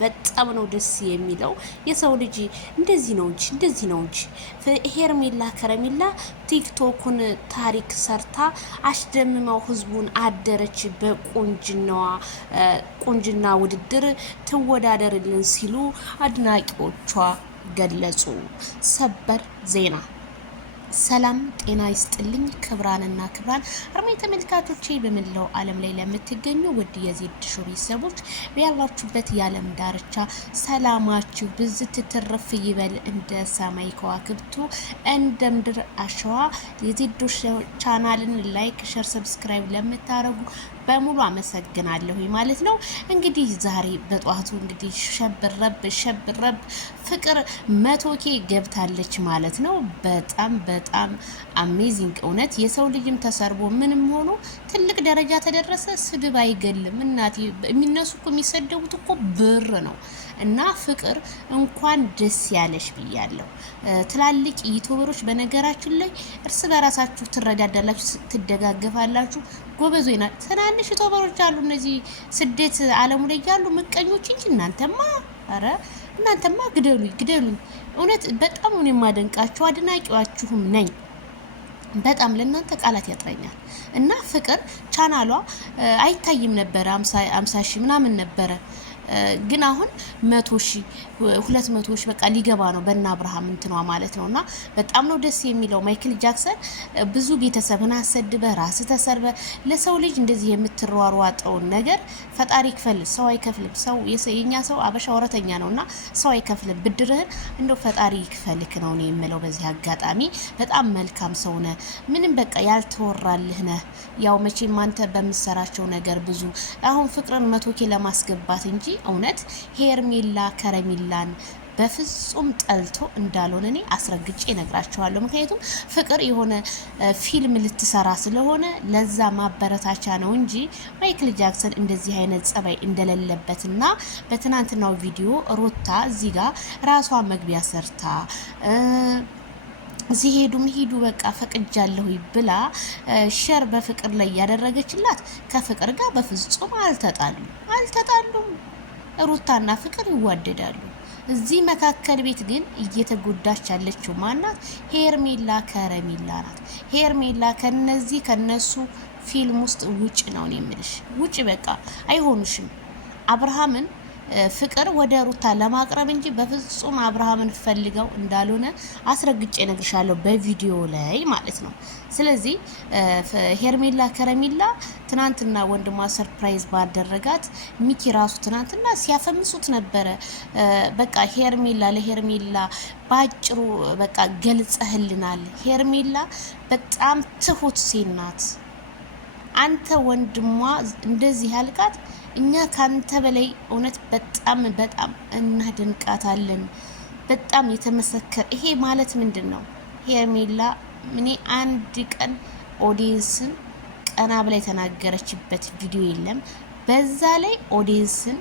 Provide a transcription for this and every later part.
በጣም ነው ደስ የሚለው። የሰው ልጅ እንደዚህ ነው እንጂ ሄርሜላ ከረሜላ ቲክቶኩን ታሪክ ሰርታ አስደምመው ህዝቡን አደረች። በቁንጅናዋ ቁንጅና ውድድር ትወዳደርልን ሲሉ አድናቂዎቿ ገለጹ። ሰበር ዜና። ሰላም ጤና ይስጥልኝ ክብራንና ክብራን አርማይ ተመልካቾቼ በመላው ዓለም ላይ ለምትገኙ ውድ የዜድ ሾው ቤተሰቦች ያላችሁበት የዓለም ዳርቻ ሰላማችሁ ብዝት ትርፍ ይበል እንደ ሰማይ ከዋክብቱ እንደ ምድር አሸዋ። የዜድ ሾው ቻናልን ላይክ፣ ሼር፣ ሰብስክራይብ ለምታረጉ በሙሉ አመሰግናለሁ ማለት ነው። እንግዲህ ዛሬ በጧቱ እንግዲህ ሸብረብ ፍቅር 100K ገብታለች ማለት ነው። በጣም አሜዚንግ እውነት። የሰው ልጅም ተሰርቦ ምንም ሆኖ ትልቅ ደረጃ ተደረሰ። ስድብ አይገልም እናቴ። የሚነሱ እኮ የሚሰደቡት እኮ ብር ነው። እና ፍቅር እንኳን ደስ ያለሽ ብያለሁ። ትላልቅ ዩቲዩበሮች በነገራችን ላይ እርስ በራሳችሁ ትረዳዳላችሁ፣ ትደጋገፋላችሁ። ጎበዞ ይናል። ትናንሽ ዩቲዩበሮች አሉ እነዚህ ስደት ዓለሙ ላይ ያሉ ምቀኞች እንጂ እናንተማ ግደሉኝ። እውነት በጣም ነው የማደንቃችሁ፣ አድናቂዋችሁም ነኝ። በጣም ለእናንተ ቃላት ያጥረኛል። እና ፍቅር ቻናሏ አይታይም ነበረ 50 ሺህ ምናምን ነበረ። ግን አሁን 100,000 200,000 በቃ ሊገባ ነው በእና አብርሃም እንትኗ ማለት ነውና በጣም ነው ደስ የሚለው። ማይክል ጃክሰን ብዙ ቤተሰብን አሰድበ ራስ ተሰርበ ለሰው ልጅ እንደዚህ የምትሯሯጠውን ነገር ፈጣሪ ይክፈል። ሰው አይከፍልም። ሰው የኛ ሰው አበሻ ወረተኛ ነውና ሰው አይከፍልም ብድርህን። እንደው ፈጣሪ ይክፈልክ ነው የምለው። በዚህ አጋጣሚ በጣም መልካም ሰው ነህ። ምንም በቃ ያልተወራልህ ነህ። ያው መቼም አንተ በምሰራቸው ነገር ብዙ አሁን ፍቅርን 100K ለማስገባት እንጂ እውነት ሄርሜላ ከረሜላን በፍጹም ጠልቶ እንዳልሆነ እኔ አስረግጬ ነግራቸዋለሁ። ምክንያቱም ፍቅር የሆነ ፊልም ልትሰራ ስለሆነ ለዛ ማበረታቻ ነው እንጂ ማይክል ጃክሰን እንደዚህ አይነት ጸባይ እንደሌለበትና በትናንትናው ቪዲዮ ሩታ እዚህ ጋር ራሷ መግቢያ ሰርታ ሂዱ በቃ ፈቅጃለሁ ብላ ሸር በፍቅር ላይ ያደረገችላት ከፍቅር ጋር በፍጹም አልተጣሉም። ሩታና ፍቅር ይዋደዳሉ። እዚህ መካከል ቤት ግን እየተጎዳች ያለችው ማናት? ሄርሜላ ከረሜላ ናት። ሄርሜላ ከነሱ ፊልም ውስጥ ውጭ ነው የምልሽ። ውጭ በቃ አይሆኑሽም። አብርሃምን ፍቅር ወደ ሩታ ለማቅረብ እንጂ በፍጹም አብርሃምን ፈልገው እንዳልሆነ አስረግጬ ነግርሻለሁ በቪዲዮ ላይ ማለት ነው። ስለዚህ ሄርሜላ ከረሜላ ትናንትና ወንድሟ ሰርፕራይዝ ባደረጋት ሚኪ ራሱ ትናንትና ሲያፈምሱት ነበረ። በቃ ለሄርሜላ ባጭሩ በቃ ገልጸህልናል። ሄርሜላ በጣም ትሁት ሴት ናት። አንተ ወንድሟ እንደዚህ ያልቃት እኛ ካንተ በላይ እውነት በጣም እናደንቃታለን። በጣም የተመሰከረ ይሄ ማለት ምንድነው? ሄርሜላ እኔ አንድ ቀን ኦዲየንስን ቀና ብላ የተናገረችበት ቪዲዮ የለም። በዛ ላይ ኦዲየንስን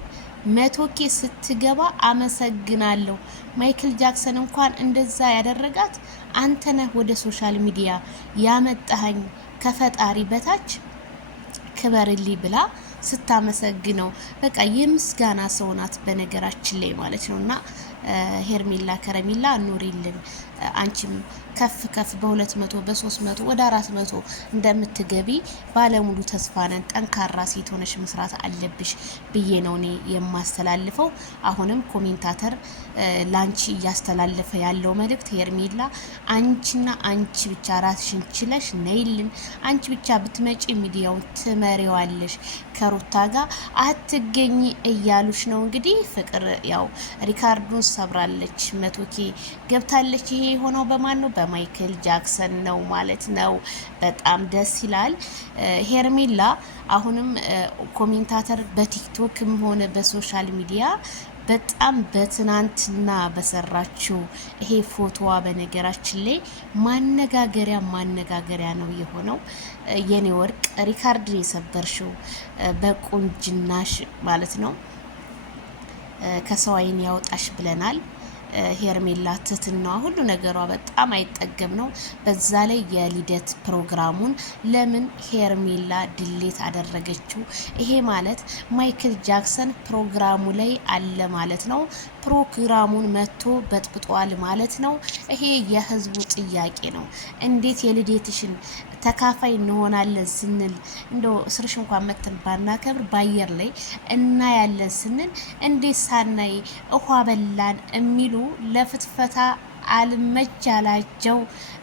100K ስትገባ አመሰግናለሁ። ማይክል ጃክሰን እንኳን እንደዛ ያደረጋት አንተ ነህ ወደ ሶሻል ሚዲያ ያመጣኸኝ ከፈጣሪ በታች ክበርልኝ ብላ ስታመሰግነው በቃ የምስጋና ሰው ናት በነገራችን ላይ ማለት ነውና ሄርሜላ ከረሜላ ኑሪልን። አንቺም ከፍ በ200 በ300 ወደ 400 እንደምትገቢ ባለሙሉ ተስፋ ነን። ጠንካራ ሴት ሆነሽ መስራት አለብሽ ብዬ ነው እኔ የማስተላልፈው። አሁንም ኮሜንታተር ላንቺ እያስተላለፈ ያለው መልእክት ሄርሜላ አንቺና አንቺ ብቻ ራስሽን ችለሽ ነይልን። አንቺ ብቻ ብትመጪ ሚዲያውን ትመሪዋለሽ፣ ከሩታ ጋር አትገኝ እያሉሽ ነው። እንግዲህ ፍቅር ያው ሪካርዱን ሰብራለች፣ 100K ገብታለች። ይሄ የሆነው በማን ነው? በማይክል ጃክሰን ነው ማለት ነው። በጣም ደስ ይላል። ሄርሜላ አሁንም ኮሜንታተር በቲክቶክም ሆነ በሶሻል ሚዲያ በጣም በትናንትና በሰራችው ይሄ ፎቶዋ በነገራችን ላይ ማነጋገሪያ ነው የሆነው። የኔ ወርቅ ሪካርድ የሰበርሽው በቁንጅናሽ ማለት ነው። ከሰው አይን ያውጣሽ ብለናል። ሄርሜላ ትህትናዋ ሁሉ ነገሯ በጣም አይጠገም ነው። በዛ ላይ የልደት ፕሮግራሙን ለምን ሄርሜላ ድሌት አደረገችው? ይሄ ማለት ማይክል ጃክሰን ፕሮግራሙ ላይ አለ ማለት ነው። ፕሮግራሙን መጥቶ በጥብጧል ማለት ነው። ይሄ የህዝቡ ጥያቄ ነው። እንዴት የልደትሽን ተካፋይ እንሆናለን ስንል እንደው ስርሽ እንኳን መተን ባናከብር ባየር ላይ እና ያለን ስንል እንዴት ሳናይ ውሃ በላን የሚሉ ለፍትፈታ አልመቻላቸው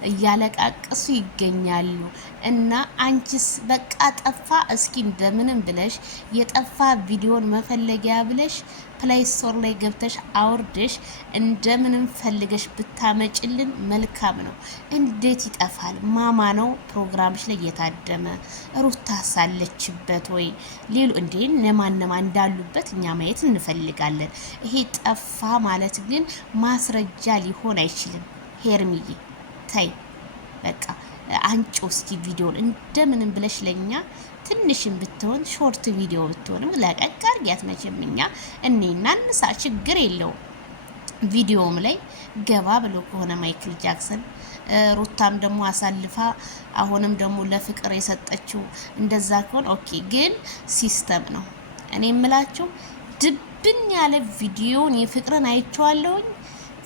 እያለቃቀሱ ይገኛሉ። እና አንቺስ በቃ ጠፋ፣ እስኪ እንደምንም ብለሽ የጠፋ ቪዲዮን መፈለጊያ ብለሽ ፕሌይ ስቶር ላይ ገብተሽ አውርደሽ እንደምንም ፈልገሽ ብታመጭልን መልካም ነው። እንዴት ይጠፋል? ማማ ነው ፕሮግራምሽ ላይ እየታደመ ሩታ ሳለችበት ወይ ሌሉ እንዴ ነማነማ እንዳሉበት እኛ ማየት እንፈልጋለን። ይሄ ጠፋ ማለት ግን ማስረጃ ሊሆን አይችልም። ሄርሚዬ ታይ በቃ አንቺ እስኪ ቪዲዮን እንደምንም ብለሽ ለኛ ትንሽም ብትሆን ሾርት ቪዲዮ ብትሆንም ለቀቅ አድርጊያት። መቼም እኛ እኔና እንሳ ችግር የለውም። ቪዲዮም ላይ ገባ ብሎ ከሆነ ማይክል ጃክሰን ሩታም ደግሞ አሳልፋ አሁንም ደግሞ ለፍቅር የሰጠችው እንደዛ ከሆነ ኦኬ። ግን ሲስተም ነው። እኔ የምላችሁ ድብን ያለ ቪዲዮን የፍቅርን አይቼዋለሁኝ።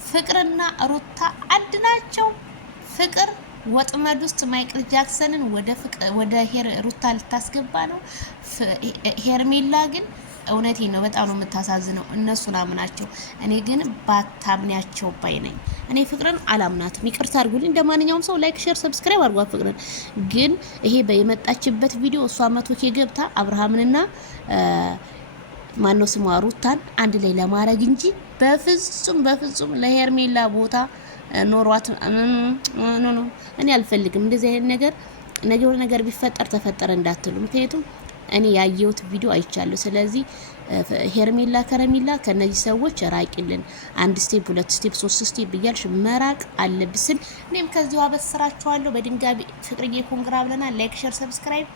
ፍቅርና ሩታ አንድ ናቸው። ፍቅር ወጥመድ ውስጥ ማይክል ጃክሰንን ወደ ሩታ ልታስገባ ነው። ሄርሜላ ግን እውነቴ ነው፣ በጣም ነው የምታሳዝነው። እነሱን አምናቸው፣ እኔ ግን ባታምናቸው ባይ ነኝ። እኔ ፍቅርን አላምናትም። ይቅርታ አድርጉልኝ። እንደ ማንኛውም ሰው ላይክ፣ ሼር፣ ሰብስክራይብ አድርጓት ፍቅርን። ግን ይሄ የመጣችበት ቪዲዮ እሷ 100 ኬ ገብታ አብርሃምንና ማነው ስሟ ሩታን አንድ ላይ ለማድረግ እንጂ በፍጹም ለሄርሜላ ቦታ ኖሯት እኔ አልፈልግም። እንደዚህ አይነት ነገር ቢፈጠር ተፈጠረ እንዳትሉ። ምክንያቱም እኔ ያየሁት ቪዲዮ አይቻለሁ። ስለዚህ ሄርሜላ ከረሜላ ከነዚህ ሰዎች ራቂልን። 1 ስቴፕ 2 ስቴፕ 3 ስቴፕ እያልሽ መራቅ አለብስል። እኔም ከዚሁ አበስራችኋለሁ። በድንጋቢ ፍቅርዬ ኮንግራ ብለናል። ላይክ ሼር ሰብስክራይብ